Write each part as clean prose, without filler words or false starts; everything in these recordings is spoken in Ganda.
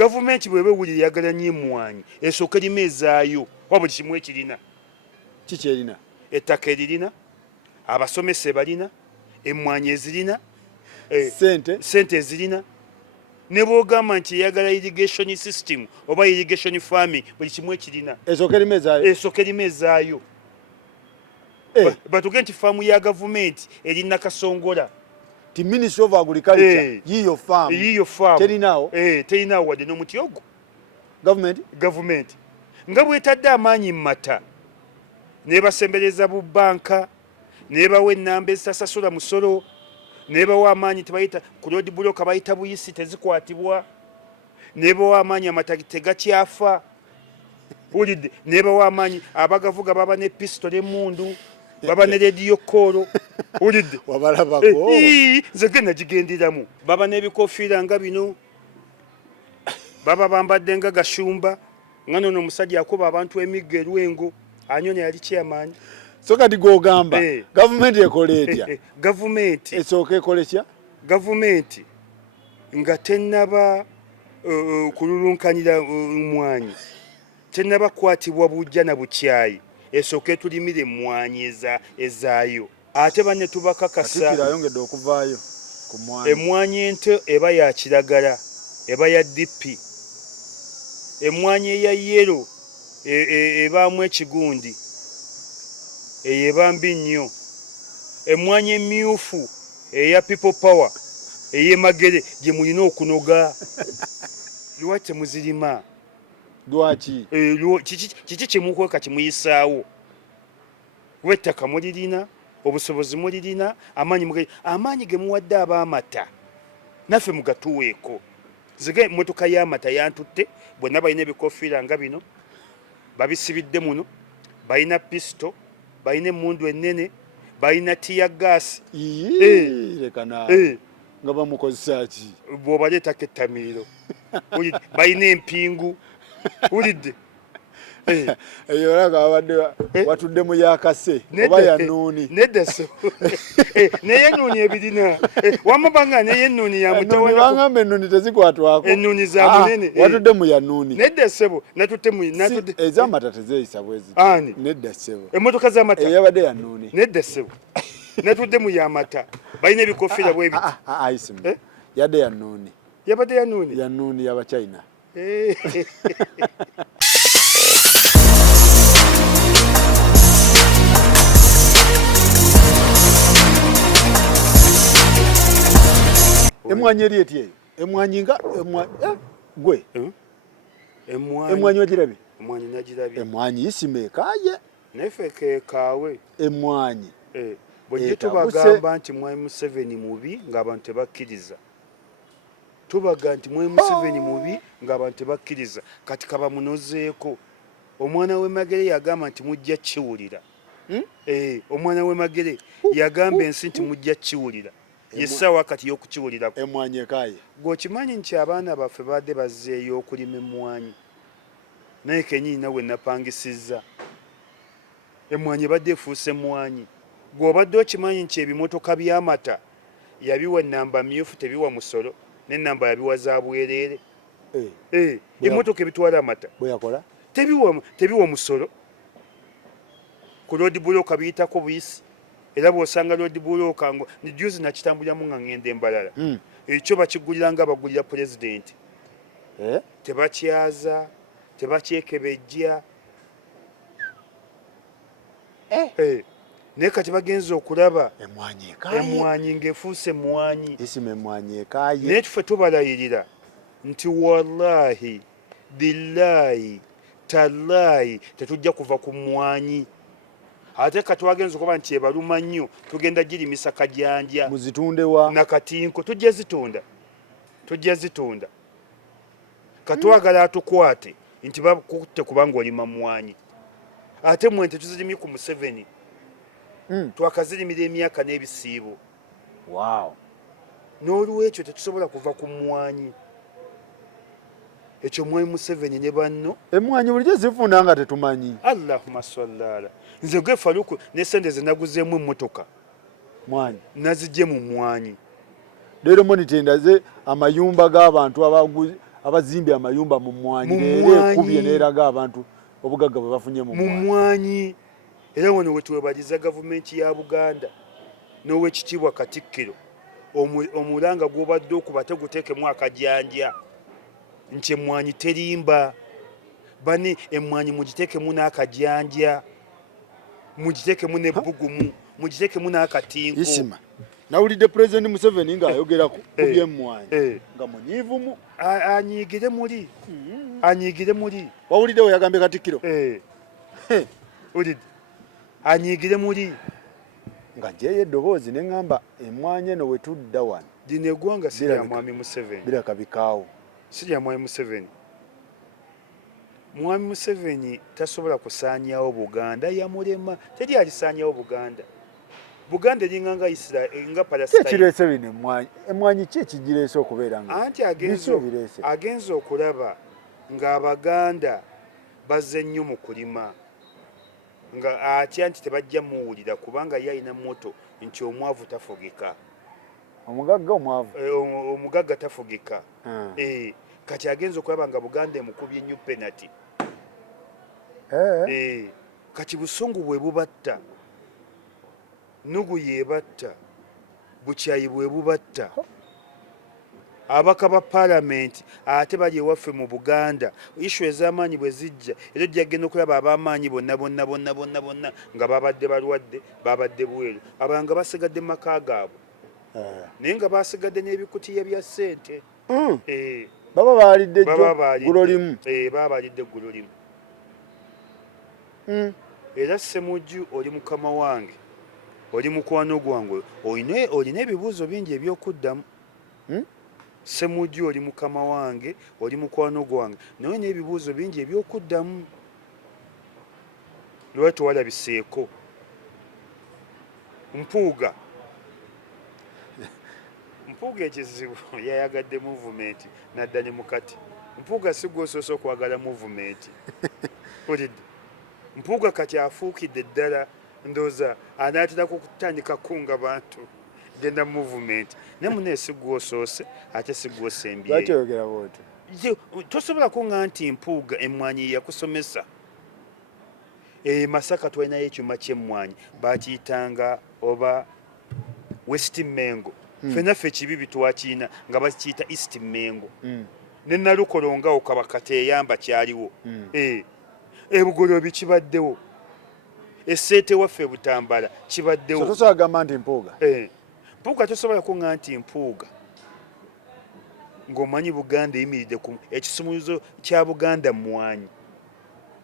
Gavumenti bwebe wuli yagala nnyo emmwanyi esooka erima ezaayo wabuli kimu ekirina. Kiki erina? Ettaka eririna, abasomesa balina, emmwanyi ezirina, sente ezirina. Ne bw'ogamba nti eyagala irrigation system oba irrigation farming buli kimu ekirina. Esooka erima ezaayo. Batuge nti faamu ya gavumenti erina Kasongola. Ti Ministry of Agriculture yiyo farm. Terinawo? Terinawo wadde n'omuti ogwo. Government. Nga bwetadde amaanyi mmata. Nebasembereza bu banka, nebawe ennamba ezisasasula musolo, nebawa amaanyi tebayita ku road block bayita buyisi tezikwatibwa, nebawa amaanyi amatagi tegakyafa. Ulidde nebawa amaanyi abagavuga baba ne pistol emundu, baba ne radio call. Ulidde wabalabako. Nze genda gigenderamu. Baba n'ebikofiira nga bino. Baba bambadde nga gashumba. Nga nono omusajja akuba abantu emiggo erwengo. Anyone yali chairman. So kati gogamba government ekola etya? Government esooka ekola etya? Government nga tennaba kululunkanira mmwanyi, tennaba kwatibwa bujja na bukyayi, esooka etulimire emmwanyi ezaayo. Ate banne tubakakasa ayongedde okuvaayo ku mmwanyi. Emmwanyi ento eba ya kiragala, eba ya dippi. Emmwanyi eya yero ebaamu ekigundi eba mbi nnyo. Emmwanyi emmyufu eya people power ey'emagere gye mulina okunoga. Lwaki temuzirima? Lwaki? Kiki kyemukweka kimuyisaawo? Wettaka mulirina, obusobozi mulirina, amaanyi ge muwadde ab'amata naffe mugatuweeko. Nzige emmotoka y'amata yantutte, bonna balina ebikofiira nga bino, babisibidde muno, balina pisto, balina emmundu ennene, balina tiya gaasi. Leka nga bamukozesa ki? Bw'obaleetako ettamiiro. Balina empingu. Ulidde? Eyo olaga babadde watudde mu yakase oba ya nnuuni. Nedda so. Naye ennuuni ebirina. Wamubanga naye ennuuni ya mutawana. Bangamba ennuuni tezikwatwako. Ennuuni za munene. Watudde mu ya nnuuni. Nedda sebo. Natutte mu. Ez'amata tezeeyisa bwezi. Nedda sebo. Emmotoka z'amata. Eyabadde ya nnuuni. Nedda sebo. Natudde mu y'amata. Balina ebikofiira bwe biti. Ismah. Yadde ya nnuuni. Yabadde ya nnuuni. Ya nnuuni y'aba China. Emmwanyi eri etya eyo? Emmwanyi nga gwe? Emmwanyi ogirabye? Emmwanyi nagirabye. Emmwanyi Ismah ekaaye. Naife keekaawe. Emmwanyi. Bw'ejje tubagamba nti Mwanyi Museveni mubi ng'abantu tebakkiriza. Tubaga nti Mwanyi Museveni mubi ng'abantu tebakkiriza. Kati kabamunozeeko. Omwana w'Emagere yagamba nti mujja kiwulira. Omwana w'Emagere yagamba ensi nti mujja kiwulira. Yessaawa kati y'okukiwulirako. Emmwanyi ekaaye. Gw'okimanyi nti abaana baffe badde bazzeeyo okulima emmwanyi. Naye kenyini nawe napangisizza. Emmwanyi badde efuuse emmwanyi. Gw'obadde okimanyi nti ebimotoka by'amata yabiwa ennamba myufu tebiwa musolo n'ennamba yabiwa za bwereere. Emmotoka ebitwala amata bwe yakola tebiwa musolo. Ku road block biyitako buyisi. Era bw'osanga road block ngo ni juzi nakitambuliramu nga ngenda Embalala. Ekyo bakigulira nga bagulira pulezidenti. Tebakyaza, tebakyekebejja. Naye kati bagenza okulaba emmwanyi ng'efuuse emmwanyi. Ismah emmwanyi ekaaye. Naye tuffe tubalayirira nti wallahi billahi tallahi tetujja kuva ku mmwanyi. Ate kati wagenza okuba nti ebaluma nnyo tugenda girimisa kajanja. Muzitundewa nakatinko tujja zitunda. Katwagala atukwate nti bakutte kubanga olima mmwanyi. Ate mwente tuzirimye ku Museveni. Twakazirimira emyaka n'ebisiibo. Wow. N'olwekyo tetusobola kuva ku mmwanyi. Ekyo Mwanyi Museveni ne banno. Emmwanyi bulijjo zifuna nga tetumanyi. Allahumma sallala. Nze gwe Faruku ne sente ze naguzeemu emmotoka. Mwanyi. Nazijje mu mmwanyi. Leero monitendaze amayumba g'abantu abazimbi amayumba mu Mwanyi leero ekubye neeraga abantu obugagga bwe bafunye mu Mwanyi. Era wano wetwebaliza gavumenti ya Buganda n'owekitiibwa Katikkiro omulanga gw'obadde okuba teguteekemu akajanja nti Mwanyi terimba bani Mwanyi mugiteekemu n'akajanja mugiteekemu n'ebbugumu mugiteekemu n'akatinko. Ismah nawulidde President Museveni ng'ayogera ku by'Emmwanyi nga munyiivumu anyiigire muli anyiigire muli. Wawulidde we yagambye Katikkiro ulidde anyiigire muli nga jeeyo eddoboozi ne ŋŋamba Emmwanyi eno we tudda wano lino eggwanga si lya Mwami Museveni biraka bikaawo si lya Mwami Museveni. Mwami Museveni tasobola kusaanyawo Buganda yamulema teri alisaanyawo Buganda. Buganda eringa nga Israel nga Palestine. Kireese bino Emmwanyi ki ekigireese okubeera nga anti agenza okulaba ng'Abaganda bazze nnyo mu kulima nga atya nti tebajja muwulira kubanga ye alina moto nti omwavu tafugika. Omugagga tafugika. Kati agenza okulaba nga Buganda emukubye nnyo penalty. Kati busungu bwe bubatta Nugu yebatta Buchayi bwe bubatta abaka ba parliament ate bali ewaffe mu Buganda issue ez'amaanyi bwe zijja era gyagenda okulaba ab'amaanyi bonna nga babadde balwadde babadde bweru abanga basigadde maka gaabwe naye nga basigadde n'ebikutiya bya ssente baba baalidde ggulo limu baba baalidde ggulo limu. Era Ssemujju oli mukama wange oli mukwano gwange olina ebibuuzo bingi ebyokuddamu. Ssemujju oli mukama wange oli mukwano gwange naye n'ebibuuzo bingi ebyokuddamu. Lwaki walabiseeko Mpuuga ekizibu yayagadde movement nadda ne mukati. Mpuuga si gwe osoose okwagala movement. Olidde Mpuuga kati afuukidde ddala ndooza anaatera kutandika kunga bantu genda movement naye munne si gwe osoose ate si gwe osembyeyo. Lwaki oyogera bw'otyo? Tosobola kuŋŋa nti Mpuuga Emmwanyi yakusomesa. Masaka twalinayo ekyuma ky'Emmwanyi bakiyitanga oba West Mengo. Ffenaffe ekibibi twakiyina nga bakiyita East Mengo. Ne Nalukolongawo Kabaka eyamba kyaliwo. Ebugoloobi kibaddewo. Esseete waffe Butambala kibaddewo. Tosobola kugamba nti Mpuuga. Mpuuga tosobola kuŋŋa nti Mpuuga ng'omanyi Buganda eyimiridde ku ekisumuluzo kya Buganda Mwanyi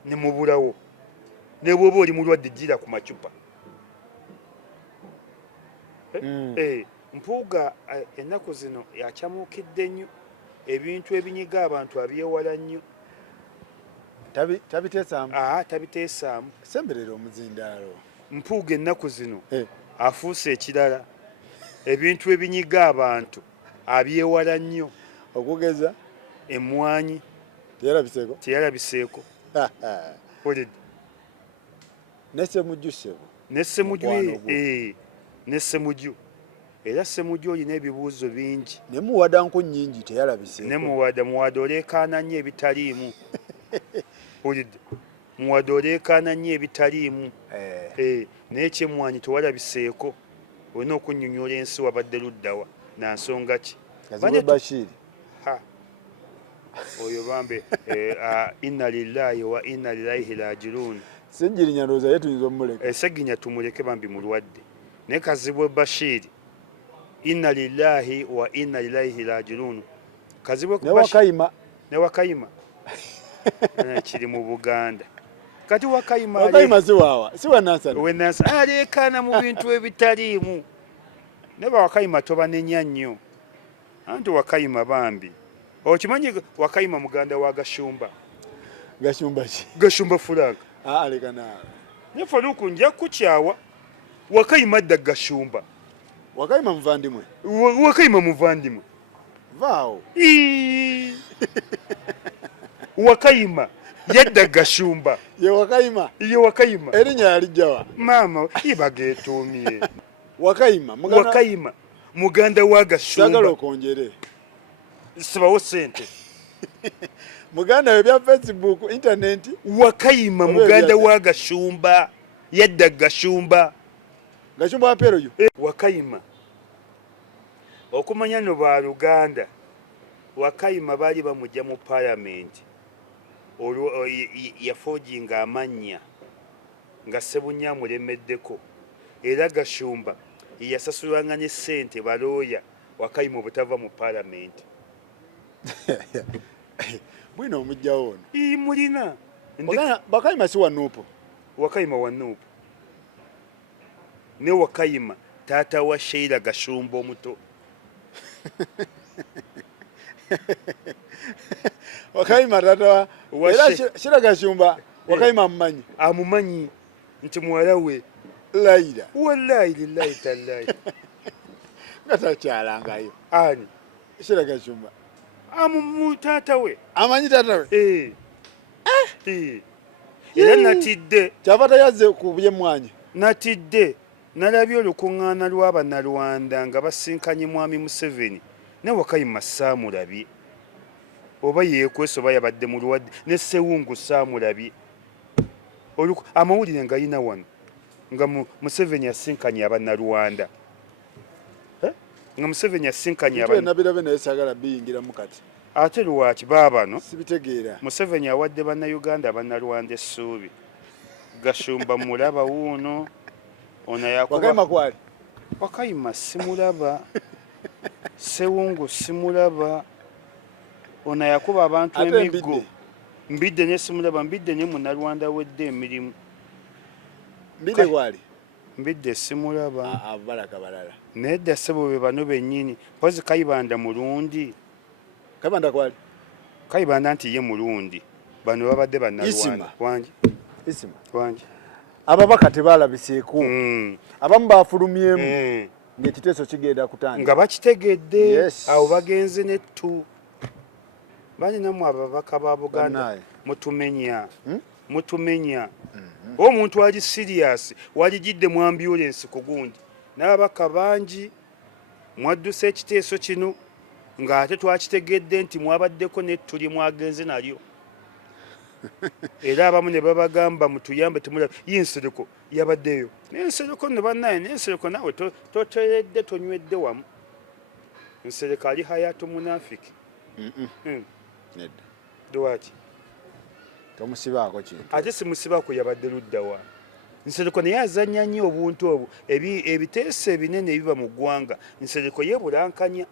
ne mubulawo ne bw'oba oli mulwadde gira ku macupa. Mpuuga ennaku zino yakyamuukidde nnyo ebintu ebinyiga abantu abyewala nnyo. Tabiteesaamu. Tabiteesaamu. Semberera omuzindaalo. Mpuuga ennaku zino afuuse ekirala ebintu ebinyiga abantu abyewala nnyo. Okugeza Emmwanyi teyalabiseeko. Olidde ne Ssemujju ne Ssemujju era Ssemujju olina ebibuuzo bingi. Ne Muwada nku nnyingi teyalabiseeko. Ne Muwada oleekaana nnyo ebitaliimu. Olidde Muwada oleekaana nnyo ebitaliimu. Naye ky'Emmwanyi tewalabiseeko. Olina okunnyonnyola ensi wabadde luddawa na nsonga ki? Bashiri oyo bambe inna lillahi wa inna ilaihi rajiun. Sengirinya ndowooza ye tuyinza omuleka. Seginya tumuleke bambi mulwadde. Naye Kazibwe Bashiri inna lillahi wa inna ilaihi rajiun. Kazibwe ne Wakayima kiri mu Buganda. Kati Wakayima si wa Nansana. Aleekaana mu bintu ebitaliimu. Ne Wakayima tobanenya nnyo. Anti Wakayima bambi. Okimanyi Wakayima muganda wa Gashumba. Gashumba ki? Gashumba Frank. Aleka naawe. Ne Faluku nja kukyawa. Wakayima adda Gashumba. Wakayima muvandimwe. Wakayima muvandimwe. Vaawo. Wakayima yadda Gashumba. Ye Wakayima. Erinnya yalijjawa. Maama ibageetuumye. Wakayima muganda wa Gashumba. Sagala okonjere. Sibawo ssente. muganda we bya Facebook internet Wakayima muganda wa Gashumba yadda Gashumba wa pero yo Wakayima okumanya no ba Luganda Wakayima bali bamujja mu parliament olwo yafojinga amanya nga Sebunya mulemeddeko era Gashumba yasasulanga ne sente balooya Wakayima obutava mu parliament bwino omujjawo mulina Wakayima si wanuupo Wakayima wanuupo ne Wakayima taata wa Sheila Gashumba omuto Wakayima taata wa Sheila Gashumba Wakayima amumanyi nti muwala we Laila wallahi lillahi tallahi ngatakyalangayo ani Sheila Gashumba taata we amanyi taata we era natidde kyava tayazze ku bye Mwanyi natidde nalabye olukuŋŋaana lw'Abannalwanda nga basinkanye Mwami Museveni ne Wakayima saamulabye oba yeekwesa oba yabadde mulwadde ne Ssewungu saamulabye amawulire nga yina wano nga Museveni asinkanye Abannalwanda nga Museveni asinkanye nabirabe naye saagala biyingiramu kati ate lwaki baabano sibitegeera Museveni awadde Bannayuganda Abannalwanda essuubi Gashumba mulaba wuuno ono yakuba Wakayima kwali Wakayima simulaba Ssewungu simulaba ono yakuba abantu emiggo mbidde ne simulaba mbidde ne Munnalwanda wedde emirimu mbidde kwali mbidde simulaba abalaka balala nedda ssebo be bano bennyini mpozi Kayibanda mulundi Kayibanda kwali Kayibanda nti ye mulundi bano babadde Bannalwanda wangi wangi ababaka tebalabiseeko abamu bafulumyemu ng'ekiteeso kigenda kutandika nga bakitegedde awo bagenze nettu balinamu ababaka ba Buganda mutumenya omuntu ali serious walijidde mu ambulance ku gundi n'ababaka bangi mwadduse ekiteeso kino ng'ate twakitegedde nti mwabaddeko nettuli mwagenze nalyo era abamu ne babagamba mutuyambe temulaba y'ensereko yabaddeyo n'ensereko ne bannaye n'ensereko naawe toteredde tonywedde wamu ensereko ali hayatu munafiki nedda dwaki tomusibaako kintu ate simusibaako yabadde luddawa nsereko naye azannya nnyo obuntu obwo ebiteeso ebinene ebiba mu ggwanga nsereko yebulankanya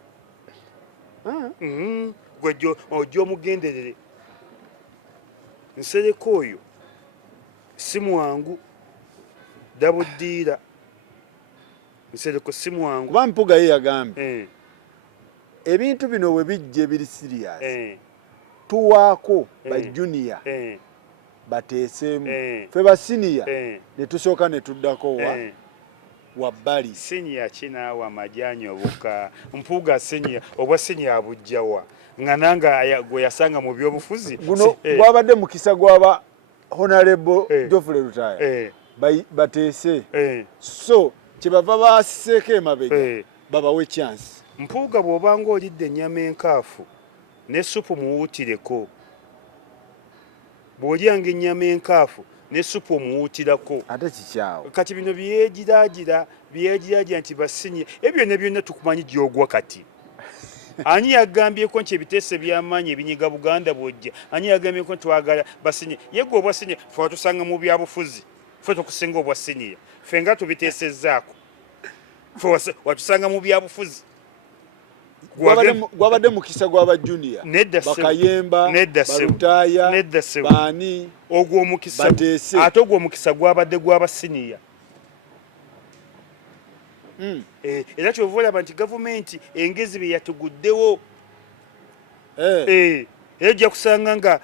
gwe ojja omugenderere nsereko oyo si mwangu dabuddiira nsereko si mwangu kuba Mpuga ye yagambye ebintu bino bwe bijje biri serious tuwaako ba junior bateeseemu fe ba senior ne tusooka ne tuddako wa bbali senior kinaawa amajaani obuka Mpuga senior obwa senior abujjawa nga nanga gwe yasanga mu byobufuzi guno gwabadde mukisa gwaba Honorable Geoffrey Lutaya bateese so kyebava basiseeko emabega babawe chance Mpuga bw'obanga olidde ennyama enkaafu ne supu muwuutireko bw'olyanga ennyama enkaafu ne supu omuwuutirako ate kikyawo kati bino byegiraagira nti basinye ebyo ne byonna tukumanyi gy'ogwa kati ani yagambyeko nti ebiteeso by'amaanyi ebinyiga Buganda bwojja ani yagambyeko nti twagala basinye yegwe obwasinye fe watusanga mu byabufuzi fe tukusinga obwasinye fe nga tubiteesezzaako fe watusanga mu byabufuzi gwabadde mukisa gwaba junior bakayemba balutaya baani ogwo omukisa ate ogwo omukisa gwabadde gw'abasiniya era kyova olaba nti gavumenti engezi bye yatuguddewo era ojja kusanga nga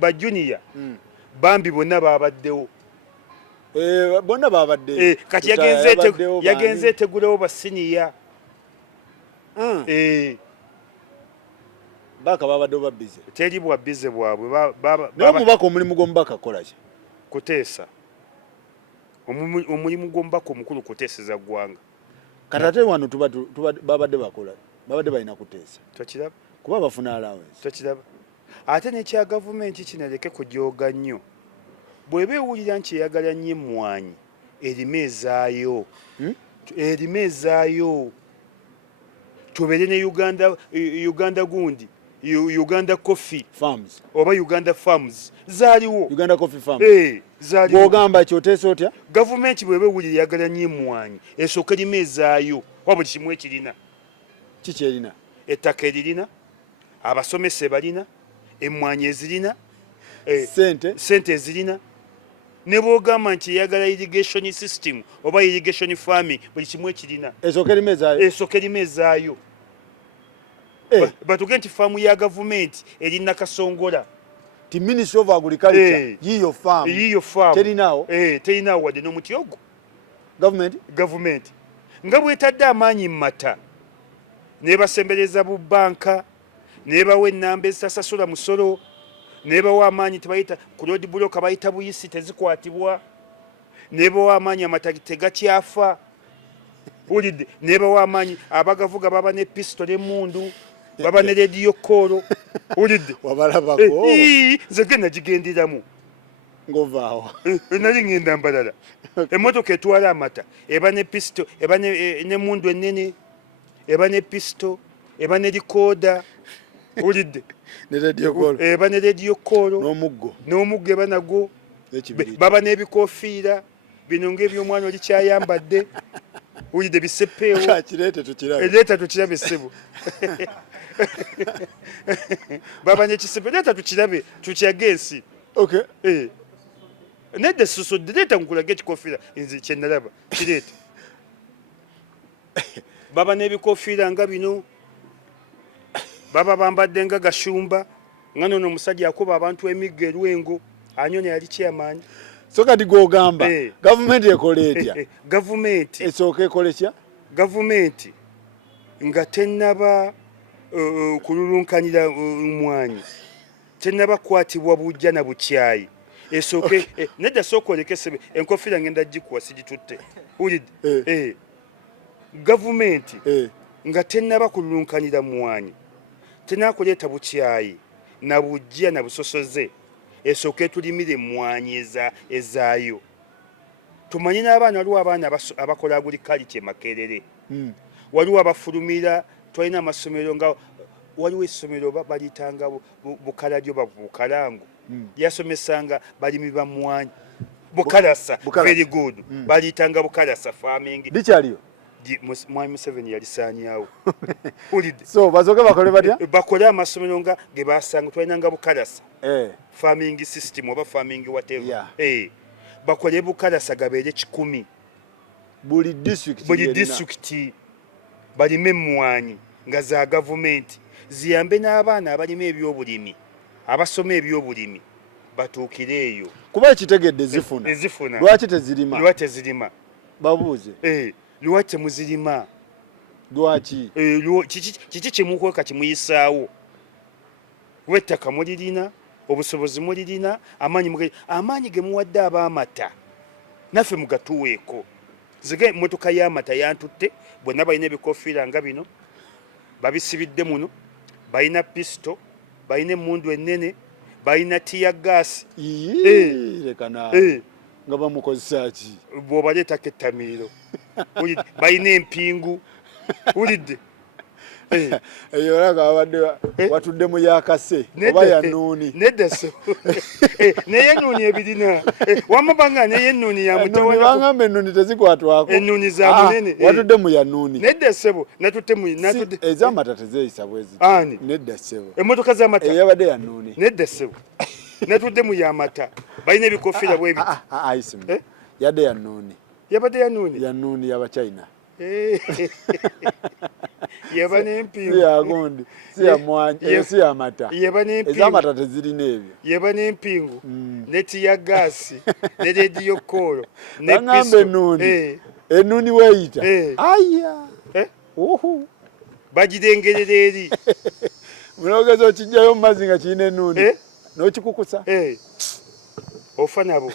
bajuniya bambi bonna babaddewo bonna babadde kati yagenze etegulewo basiniya baka babadde babize teri bwa bize bwabwe naye omubaka omulimu gw'omubaka kolaki kuteesa omulimu gw'omubaka omukulu kuteeseza ggwanga kati ate wano babadde bakola babadde balina kuteesa tokiraba kuba bafuna allowance tokiraba ate n'ekya gavumenti kinaleke kujooga nnyo bw'eba ewulira nti eyagala nnyo emmwanyi erime ezaayo erime ezaayo tubeere ne uganda gundi Uganda Coffee Farms oba Uganda Farms zaaliwo Uganda Coffee Farms zaaliwo bw'ogamba kyoteesa otya gavumenti bw'eba ewulira eyagala nnyo emmwanyi esooka erime ezaayo wa buli kimu ekirina kiki erina ettaka eririna abasomesa balina emmwanyi ezirina sente ezirina ne bw'ogamba nti eyagala irrigation system oba irrigation farming buli kimu ekirina esooka erime ezaayo batuge nti faamu ya gavumenti erina Kasongola ti Ministry of Agriculture yiyo farm terinawo wadde n'omuti ogwo gavumenti nga bwetadde amaanyi mu mata nebasembereza bu banka nebawa ennamba ezitasasula musolo nebawa amaanyi tebayita ku road block bayita buyisi tezikwatibwa nebawa amaanyi amata tegakyafa ulidde nebawa amaanyi abagavuga baba ne pistol emundu baba ne radio call ulidde wabalabako nze genda gigenderamu ngovaawo nali ngenda mbalala emmotoka etwala amata eba ne pistol eba ne mundu ennene eba ne pistol eba ne likoda ulidde eba ne radio call n'omuggo eba nagwo baba n'ebikofiira bino ng'ebyomwana oli kyayambadde ulidde bisepeewo leeta tukirabe essebo baba nekisepe leeta tukirabe tukyage ensi nedda essusudde leeta nkulaga ekikofiira nze kyenalaba kireeta baba n'ebikofiira nga bino baba bambadde nga gashumba nga nono omusajja akuba abantu emigga erwengo anyone yali kyamaanyi so kati gwogamba gavumenti ekola etya gavumenti esooka ekole kya gavumenti nga tennaba kululunkanira mwanyi tennaba kwatibwa bujja na bukyayi esooke nedda sooka olekesebe enkofiira ngenda gikuwa sigitutte ulidde gavumenti nga tennaba kululunkanira mwanyi tenakuleeta bukyayi na bujja na busosoze esooka etulimire emmwanyi ezaayo tumanyi n'abaana waliwo abaana abakola agriculture Makerere waliwo abafulumira twalina amasomero nga waliwo essomero balitanga bukaladyo bukalango lyasomesanga balimi ba mmwanyi bukalasa very good balitanga bukalasa farming likyaliyo Mwanyi Museveni yalisaanyawo so bazoke bakole batya bakole amasomero nga ge basanga twalina nga bukalasa farming system oba farming whatever bakole bukalasa gabeere 100 buli district balime emmwanyi nga za gavumenti ziyambe n'abaana abalima ebyobulimi abasoma ebyobulimi batuukire eyo kuba ekitegedde zifuna lwaki tezirima babuuze lwaki temuzirima lwaki kiki kyemukweka kimuyisaawo wettaka mulirina obusobozi mulirina amaanyi ge muwadde ab'amata naffe mugatuweeko zige emmotoka y'amata yantutte bwonna balina ebikofiira nga bino babisibidde muno balina pisto balina emmundu ennene balina tiya gaasi nga bamukozesa ki bw'obaleetako ettamiriro balina empingu ulidde eyo olaga babadde watudde mu yakase oba yanuuni nedda so naye ennuuni ebirina wamubanga naye ennuuni bangamba ennuuni tezikwatwako ennuuni za munene watudde mu yanuuni nedda sebo natutte ez'amata tezeeyisa bwezi nedda sebo emmotoka z'amata eyabadde yanuuni nedda sebo natudde mu yamata balina ebikofiira bwe biti yadde yanuuni yabadde yanuuni y'Abachina yaba n'empingu si yagundi si yamwanyi si yamata yaba n'empingu ez'amata tezirina ebyo yaba n'empingu ne tiya gaasi ne radio call ne pisto ennuuni weeyita aya bagirengerera eri munogeza okijjayo mu mazzi nga kirina ennuuni n'okikukusa ofa nabo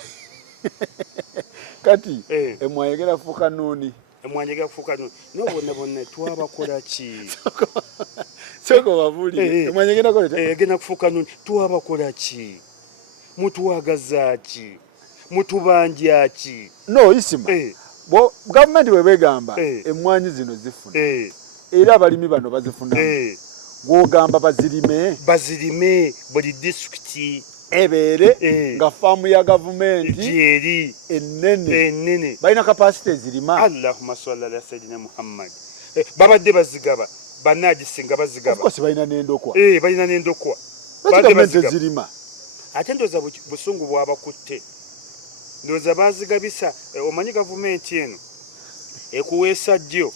kati emwayegera fuuka nnuuni Mwanyi agenda kufuuka no bonna twabakola ki soko wabuli Mwanyi agenda kola agenda kufuuka no twabakola ki mutwagaza ki mutubanja ki no Ismah government webegamba emmwanyi zino zifuna era abalimi bano bazifuna gwogamba bazirime buli district ebere nga faamu ya gavumenti eri ennene balina capacity zirima. Allahumma salli ala sayidina Muhammad babadde bazigaba bannagisinga bazigaba of course balina n'endokwa balina n'endokwa babadde zirima ate ndooza busungu bwabakutte ndooza bazigabisa omanyi gavumenti eno ekuweesa jjo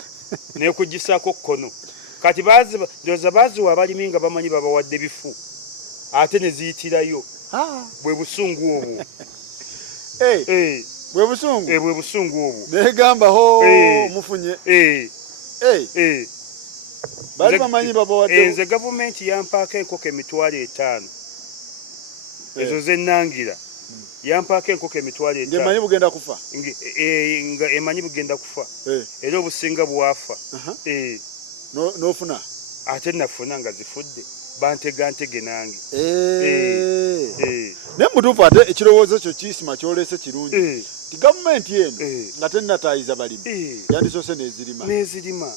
n'ekugisaako kkono kati ndooza baziwa abalimi nga bamanyi babawadde bifu ate ne ziyitirayo bwe busungu obwo bwe busungu obwo negamba mufunye bali bamanyi babawadde nze gavumenti yampaako enkoko emitwalo 5 ezo zennangira yampaako enkoko emitwalo 5 ngemanyi bugenda kufa nga emanyi bugenda kufa era obusinga bwafa nofuna ate nafuna nga zifudde bantegantege nange naye mutuufu ate ekirowoozo kyo Ismah kyolese kirungi ti gavumenti eno nga tennatayiza balimi yandisoose nezirima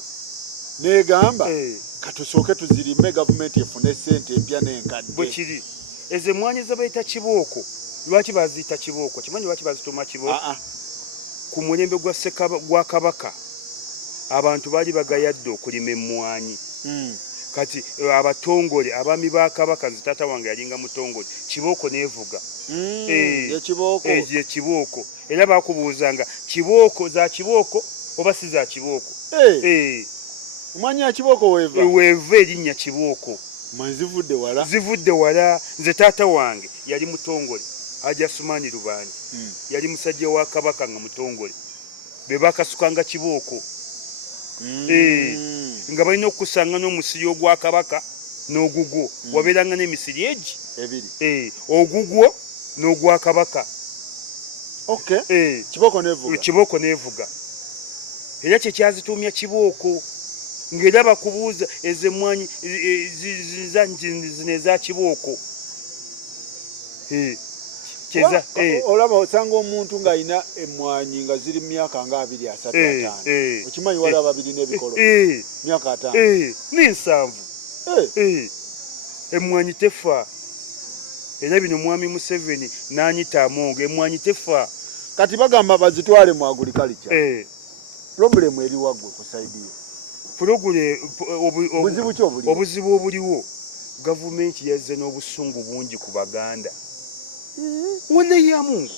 negamba katusooke tuzirime gavumenti efune sente empya n'enkadde bwe kiri ezo emmwanyi ze bayita kibooko lwaki baziyita kibooko kimanyi lwaki bazituuma kibooko ku mulembe gwa kabaka abantu baali bagayadde okulima emmwanyi kati abatongole abaami ba kabaka nze taata wange yalinga mutongole kibooko nevuga kibooko era bakubuuzanga kibooko za kibooko oba si za kibooko omwanya ya kibooko weeva erinnya kibooko zivudde wala nze taata wange yali mutongole Ajja Sumani Lubanja yali musajja wa kabaka nga mutongole be bakasukanga kibooko nga balina okusanga n'omusiri ogwa kabaka n'ogugwo wabeeranga n'emisiri ebiri ogugwo n'ogwa kabaka kibooko nevuga era kyekyazituumya kibooko ng'era bakubuuza ezo emmwanyi zino eza kibooko olaba osanga omuntu ng'alina emmwanyi nga ziri myaka nga 2-3 okimanyi waliwo ababirina ebikolo myaka 5 n'ensanvu emmwanyi tefa era bino mwami Museveni n'anyita amongo emmwanyi tefa kati bagamba bazitwale mu agriculture problemu eri waggwe ku saidi yo obuzibu obuliwo gavumenti yazze n'obusungu bungi ku baganda wona yamungu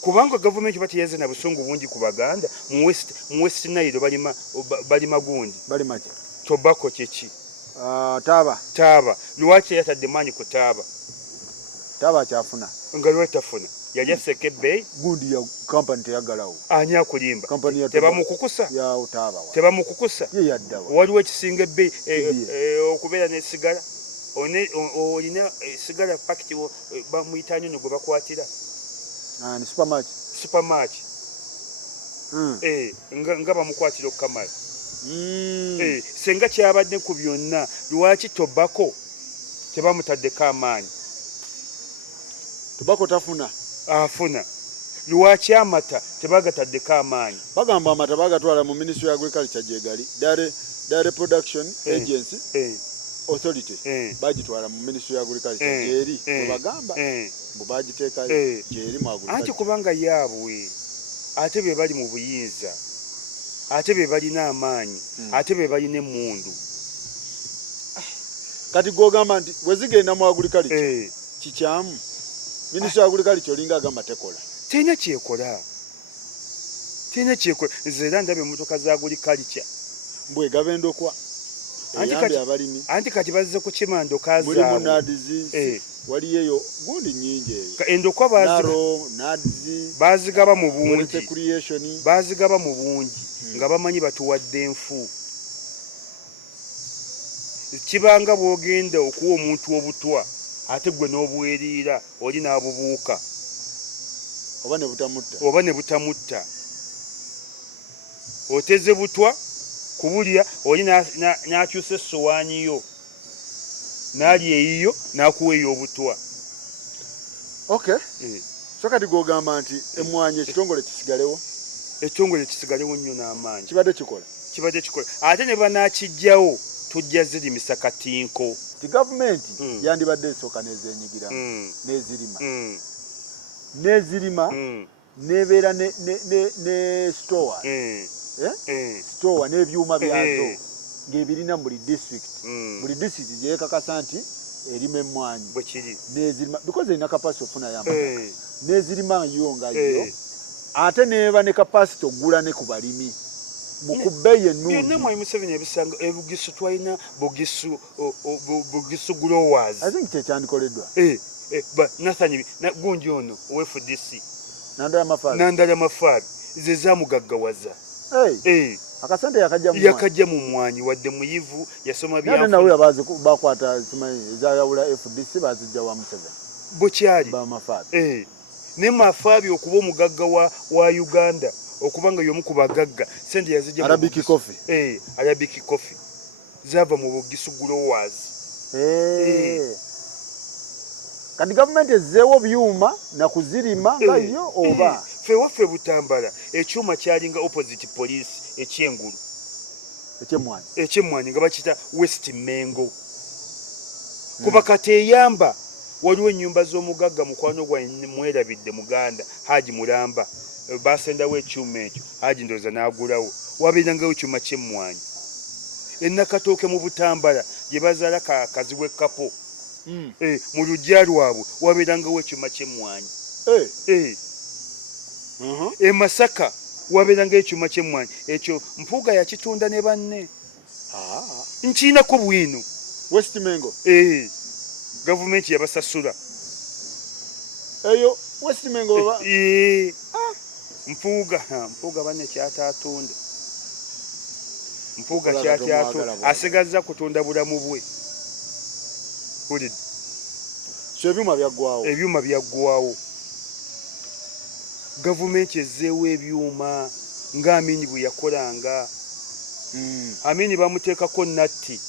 kubanga gavumenti batiyazze na busungu bungi ku baganda mu West Nile balima gundi tobacco kyeki taaba lwaki yatadde maanyi ku taaba kyafuna nga lwetafuna yali aseka ebbeeyi gundi ya kampani teyagalawo ani akulimba tebamukukusa waliwo ekisinga ebbeeyi okubeera n'esigala olina esigala pakiti bamuyita nyo gwe bakwatira supermarch nga bamukwatira okukamala senga kyabadde ku byonna lwaki tobacco tebamutaddeko amaanyi tobacco afuna lwaki amata tebagataddeko amaanyi bagamba amata bagatwala mu Ministry of Agriculture gyegali Dairy Production Agency Authority bagitwala mu Ministry of Agriculture gyeri bagamba mbu bagiteekayo gyeri mu agriculture anti kubanga yaabwe ate be bali mu buyinza ate be balina amaanyi ate be balina emmundu kati gwogamba nti bwezigenda mu agriculture kikyamu Ministry of Agriculture olinga agamba tekola tena kyekola nze era ndaba emmotoka za agriculture mbwe gabendokwa anti kati bazze kukima ndoka zaabwe waliyeyo gundi nyingi endokwa bazigaba mu bungi nga bamanyi batuwadde enfu kibanga bwogenda okuwa omuntu obutwa ate gwe n'obweriira oli n'abubuuka oba ne butamutta oteze butwa kubulya oli n'akyusa essowaani yo n'ali eyiyo n'akuwa ey'obutwa. Okay. So kati gw'ogamba nti emmwanyi ekitongole kisigalewo? Ekitongole kisigalewo nnyo n'amaanyi. Kibadde kikola? Kibadde kikola. Ate ne banaakijjawo tujja zirimisa katinko. Ti gavumenti yandibadde esooka n'ezeenyigiramu n'ezirima. N'ezirima n'ebeera ne store. Store n'ebyuma byazo ng'ebirina buli district. Buli district gyekakasa nti erima emmwanyi. Bwe kiri. N'ezirima because erina capacity ofuna y'amataka. N'ezirima yo nga yo. Ate n'eba ne capacity ogula ne ku balimi. Mukubbeeyi ennungi. Byonna Mwanyi Museveni ebisanga ebugisu twalina bugisu growers. I think kyekyandikoleddwa. Nathan gundi ono ow'FDC. Nandala Mafaabi. Ze zaamugaggawaza. Akasente yakajja mu Mwanyi wadde muyivu yasoma byanfuna. Nawe abazi bakwata ezayawula FDC bazijja wa Museveni. Bukyali. Mafaabi. Ne Mafaabi okuba omugagga wa Uganda. Okubanga yomu ku bagagga sente yazijja Arabic coffee. Arabic coffee zava mu bugisu growers. Kati gavumenti ezzeewo byuma na kuzirima nga yo oba ffe waffe Butambala ekyuma kyalinga opposite police ekyengulu ekyemmwanyi nga bakita West Mengo. Kuba kati eyamba waliwo ennyumba z'omugagga mukwano gwa mwerabidde Muganda Haji Mulamba basendawo ekyuma ekyo Haji ndowooza n'agulawo wabeerangawo ekyuma ky'emmwanyi. Ennakatooke mu Butambala gye bazaala kazi w'ekkapo mu luggya lwabwe wabeerangawo ekyuma ky'emmwanyi. E Masaka wabeerangawo ekyuma ky'emmwanyi ekyo Mpuuga yakitunda ne banne. Nkiinako bwino. West Mengo. Gavumenti yabasasula. Eyo West Mengo baba. Mpuuga banne kyataatunda. Mpuuga kyataatunda. Asigazza kutunda bulamu bwe. Kulid. So ebyuma byaggwawo. Ebyuma byaggwawo. Gavumenti ezzeewo ebyuma nga Amini bwe yakolanga. Amini bamuteekako natti.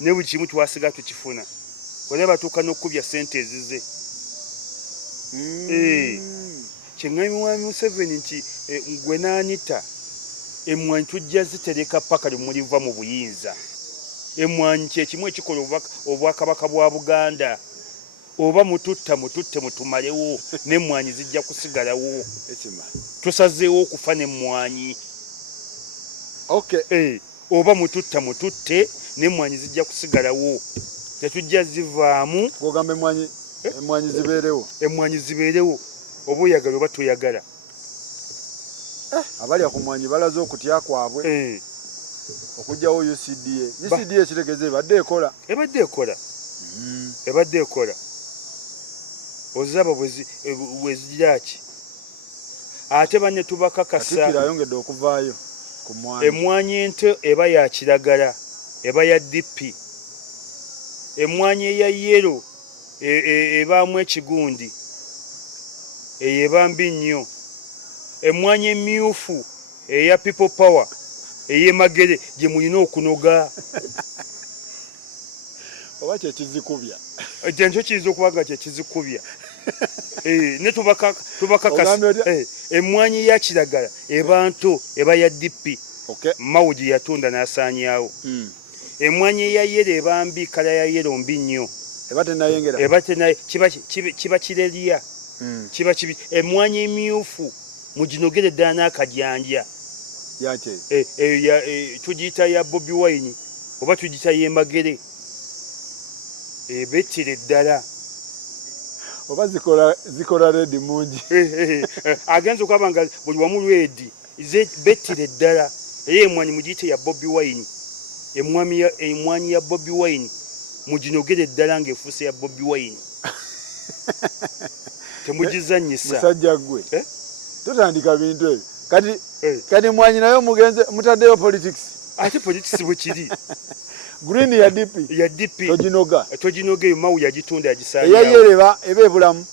Ne buli kimu twasiga tukifuna. Wale batuuka n'okkubya ssente ezize. Kyeŋŋamya Mwanyi Museveni nti gwe n'Anita emmwanyi tujja zitereka paka limuliva mu buyinza. Emmwanyi kyekimu ekikola obwakabaka bwa Buganda. Oba mututte mutumalewo n'emmwanyi zijja kusigalawo. Tusazeewo okufa n'emmwanyi. Oba mututte n'emmwanyi zijja kusigalawo. Tetujja zivaamu. Ogamba emmwanyi zibeerewo. Emmwanyi zibeerewo oba oyagala oba toyagala. Abalya ku mmwanyi balaze okutya kwabwe. Okujjawo UCDA. UCDA ekitegeeza ebadde ekola. Ebadde ekola. Ozaba bwe ziraki. Ate banne tubakakasa. Katikkiro ayongedde okuvaayo ku mmwanyi. Emmwanyi ente eba ya kiragala. Eba ya DP. Emmwanyi eya yero ebaamu ekigundi. Eyo eba mbi nnyo. Emmwanyi emmyufu eya People Power ey'emagere gye mulina okunoga. Oba kyekizikubya. Ekyo kiyinza okuba nga kyekizikubya. Ne tubakakasa. Emmwanyi eya kiragala eba nto eba ya DP. Mawu gye yatunda n'asaanyaawo. Emmwanyi eya yero eba mbi, kala ya yero mbi nnyo. Eba tenayengera. Kiba kirerya. Kiba kibi. Emmwanyi emmyufu muginogere ddala n'akajanja. Tugiyita ya Bobi Wine oba tugiyita y'emagere. Bettire ddala. Oba zikola redi mungi. Agenza okwaba nga buli wamu redi bettire ddala. Emmwanyi mugiyite ya Bobi Wine. Emmwanyi ya Bobi Wine muginogere ddala ng'efuuse ya Bobi Wine. Temugizannyisa. Musajja gwe. Tutandika bintu ebyo. Kati Mwanyi nayo mugenze mutaddeyo politics. Ate politics bwe kiri. Green ya DP. Ya DP. Tojinoga eyo Mawu yagitunda yagisaanyaawo. Eyayereba eba ebulamu.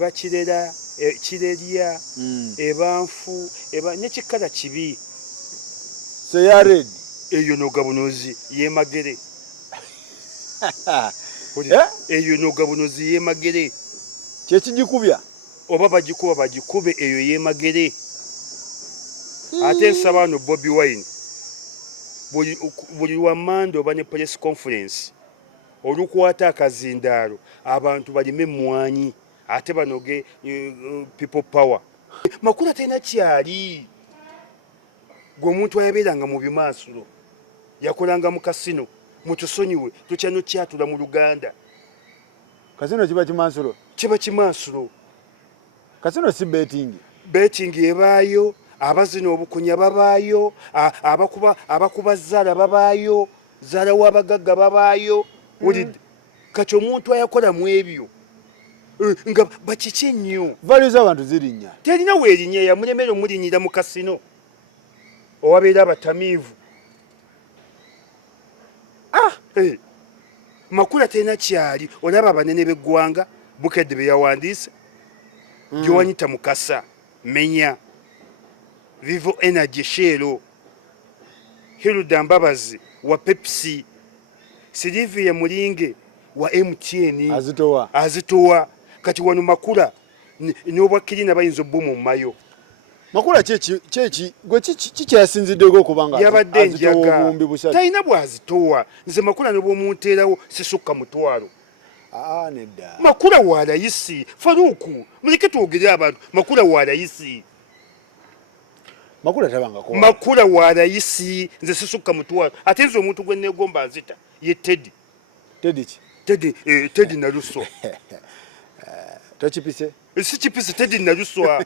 Bakirera kirerya ebanfu nekikala kibi seyared eyo nogabunozi yemagere eyo nogabunozi yemagere kyekigikubya oba bagikube eyo yemagere ate nsaba wano Bobi Wine buli lwamanda oba ne press conference olukwata akazindaalo abantu balime Mwanyi ate banoge people power. Makula tena kyali gwe omuntu ayabeeranga mu bimaasulo yakolanga mu kasino mutusonyiwe tukyano kyatula mu Luganda. kasino kiba kimaasulo kasino si betting ebaayo abazina obukunya babaayo abakuba zaala babaayo zaala w'abagagga babaayo wulidde kati omuntu ayakola mu ebyo nga bakiki nnyo value z'abantu zirinnya terina weerinnya yamulemera omulinyira mu kasino owabeera abatamiivu Makula terina kyali olaba abanene b'eggwanga Bukedde be yawandiise Gyowanyita Mukasa Menya Vivo Energy Shelo Hilda Mbabazi wa Pepsi Silivia Mulinge wa MTN azitowa kati wano Makula n'obwakirina bayinza obbumu mayo. Makula kyeki gwe kikyasinziddeko kubanga yabadde njaga talina bwazitowa nze Makula n'obwomunteerawo sisukka mutwalo. Nedda Makula wa layisi Faruku muleke twogere abantu Makula wa layisi Makula tabangako Makula wa layisi nze sisukka mutwalo ate nze omuntu gwe neegomba nzita ye Teddy Naluswa tokipise si kipise Teddy Naluswa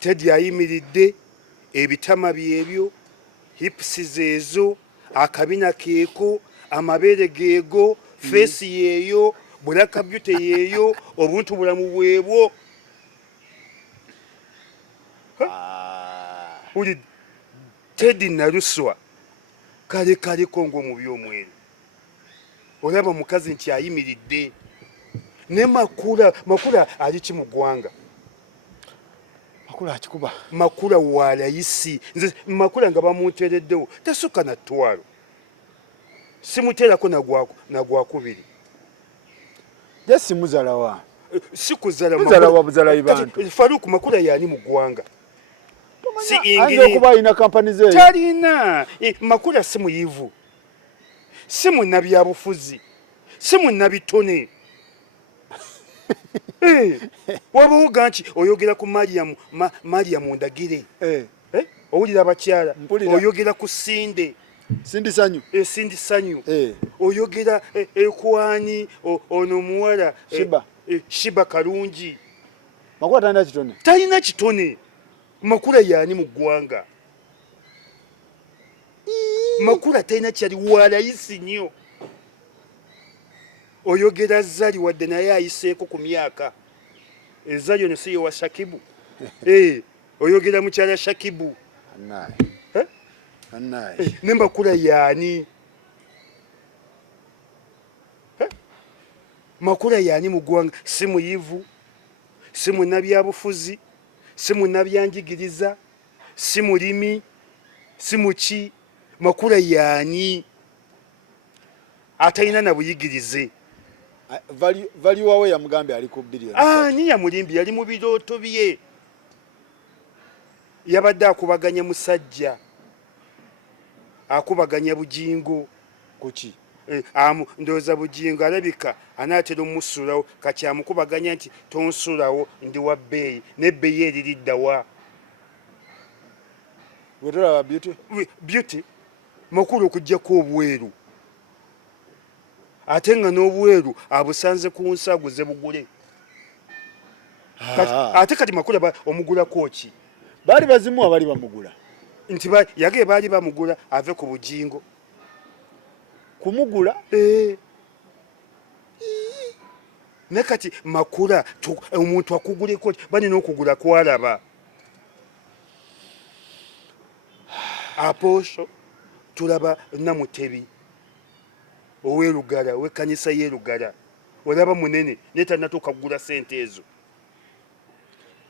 Teddy ayimiridde ebitama byebyo hipsi zeezo akabina keeko amabeere geego face yeeyo bulaka beauty yeeyo obuntu bulamu bwebwo uli Teddy Naluswa kale kongo mu byomwere olaba mukazi nti ayimiridde ne Makula ali kimu gwanga Makula akikuba Makula wa layisi nze Makula nga bamuteereddewo tasukka na ttwalo simuteerako nagwakubiri jasi muzalawa sikuzala buzala ibantu Faruku Makula yani mu gwanga si ingini kuba alina kampani ze talina Makula si muyivu si munnabyabufuzi si munnabitone wabuuga nti oyogera ku Mariamu Ndagire owulira abakyala oyogera ku Sindi Sanyu oyogera ekwani ono omuwala Shiba Kalungi Makula talina kitone Makula yani mu ggwanga Makula talina kyali wa layisi nnyo oyogera Zali wadde naye ayiseeko ku myaka Zali ono si ye wa Shakibu oyogera mukyala Shakibu ne Makula yani Makula yani mu ggwanga si muyivu si munnabyabufuzi si munnabyanjigiriza si mulimi si muki Makula yani atalina na buyigirize value wawe yamugambe ali ku billion ni yamulimbi yali mu birooto bye yabadde akubaganya musajja akubaganya bujingo kuki ndowooza bujingo alabika anaatera omusulawo kati amukubaganya nti tonsulawo ndi wa bbeeyi nebbeeyi eririddawa wetolaba beauty Makula okugjako obweru ate nga n'obweru abusanze ku nsaguze bugule ate kati Makula omugulako ki baali bazimu abali bamugula nti yagee baali bamugula ave ku bujingo kumugula ne kati Makula omuntu akuguleko banina okugula kwalaba Aposho tulaba Namutebi owerugala w'ekkanisa y'erugala olaba munene netanatuuka kugula sente ezo.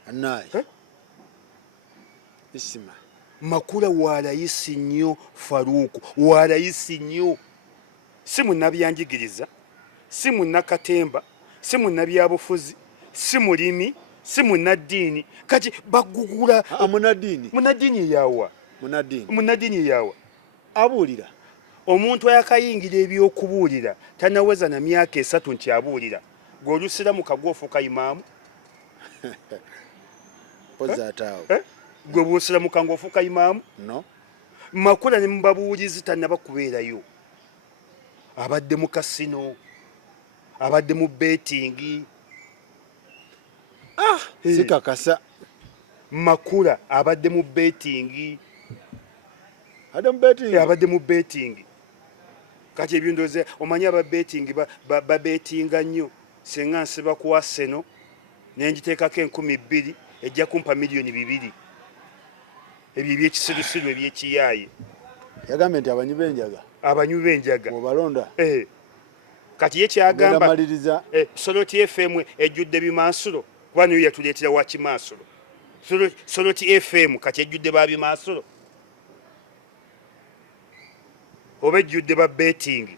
Annaye Ismah Makula waalayisi nnyo Faruku, waalayisi nnyo. Si munnabyanjigiriza, si munnakatemba, si munnabyabufuzi, si mulimi, si munnaddiini. Kati bagugula munnaddiini yawa. Munnaddiini yawa abuulira. Omuntu ayakayingira ebyokubuulira tanaweza na myaka 3 nti abuulira. Gw'olusiramu kagwofuka imaamu. Gwe bw'osiramu kangofuka imaamu. No. Makula ne mubabuulizi tannaba kubeerayo. Abadde mu kasino, abadde mu betting. Sikakasa. Makula abadde mu betting. Abadde mu betting. Kati ebindoze omanyi aba betting ba bettinga nnyo. Senga nsiba ku Arsenal nenjiteekako 12,000 ejja kumpa milioni 2. Ebyo ebyekisirusiru ebyekiyaaye. Yagambye nti abanywi b'enjaga obalonda. Kati ye kyagamba Soloti FM ejjudde bimansulo kuba niyo yatuleetera wa kimansulo. Soloti FM kati ejjudde ba bimansulo oba ejjudde ba betting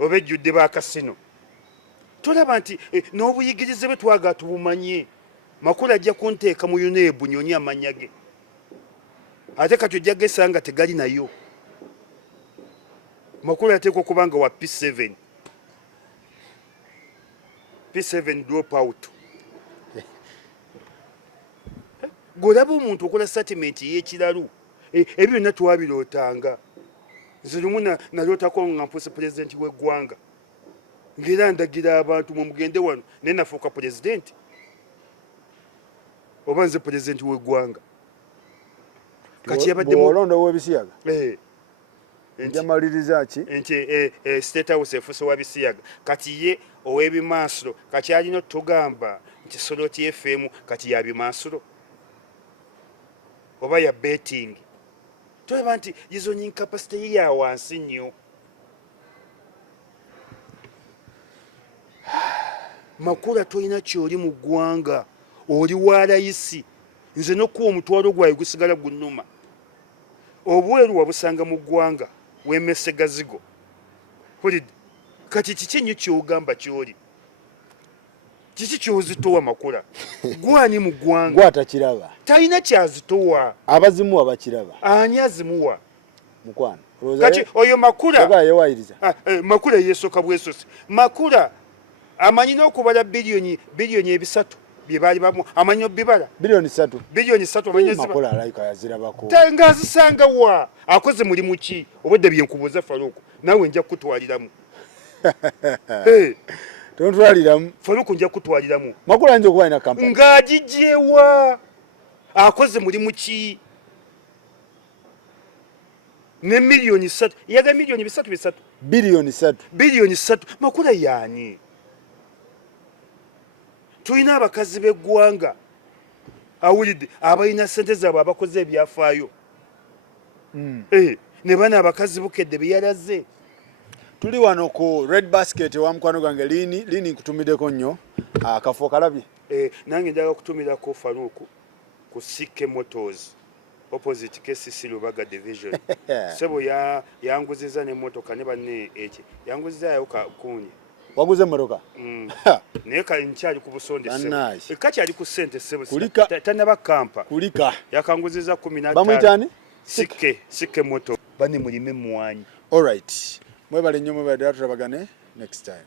oba ejjudde ba kasino. Tulaba nti n'obuyigirize bwe twaga tubumanye. Makula ajja kunteeka mu yuneebu nyonyi amannya ge. Ate kati ojja gesanga tegali nayo. Makula yateekwa okubanga wa P7. P7 drop out. Golaba omuntu okola statement y'ekiralu. Ebyo byonna twabirootanga. Nze lumu nalootako nga mpuuse pulezidenti w'eggwanga. Ngera ndagira abantu mugende wano naye nafuuka pulezidenti. Oba nze pulezidenti w'eggwanga. Kati yabaddemu olonda w'ebisiyaga. Njamaliriza ki? Nti State House efuuse wa bisiyaga. Kati ye ow'ebimansulo kati alina tugamba nti Soloti FM kati ya bimansulo oba ya betting. Tulaba nti reasoning capacity ye ya wansi nnyo. Makula tolina kyoli mu ggwanga, oli wa layisi. Nze n'okuwa omutwalo gwawe gusigala gunnuma. Obweru wabusanga mu ggwanga w'emesse gazigo. Hulidde kati kiki nnyo ky'ogamba ky'oli? Kiki ky'ozitowa Makula? Gwani mu ggwanga? Gwatakiraba. Talina kyazitowa. Abazimuwa bakiraba. Ani azimuwa? Mukwano. Kati oyo Makula. Yewayiriza. Makula yeesoka bwesosi. Makula amanyi n'okubala bilioni 3 bye baali bamu. Amanyi obibala? Bilioni 3. Bilioni 3 amanyi ziba. Makula alayika yazirabako. Tanga azisanga wa? Akoze mulimu ki? Obadde byenkubuuza Faruku. Nawe nja kutwaliramu. Tontwaliramu. Faruku nja kutwaliramu. Makula nje okuba ina kampani. Ng'agijewa. Akoze mulimu ki? Ne milioni 3. Yaga milioni 3. Bilioni 3. Bilioni 3. Makula yaani. Tulina abakazi b'eggwanga awulidde abalina ssente zaabwe abakoze ebyafaayo. Ne bana abakazi bukedde bye yalaze. Tuli wano ku Red Basket wa mukwano gwange lini nkutumiddeko nnyo akafo kalabye. Nange njagala kutumirako Faruku ku CK Motors opposite KCC Lubega division. Sebo yanguziza n'emmotoka ne banne eki yanguziza yayo kakunye. Waguze mmotoka? Naye kali nkyali ku busonde sebo. Kati ali ku ssente sebo. Tanaba kampa. Kulika. Yakanguziza 15. Bamuyitani? CK Moto. Bani mulime Mwanyi. All right. Mwebale nnyo mwebale tulabagane next time.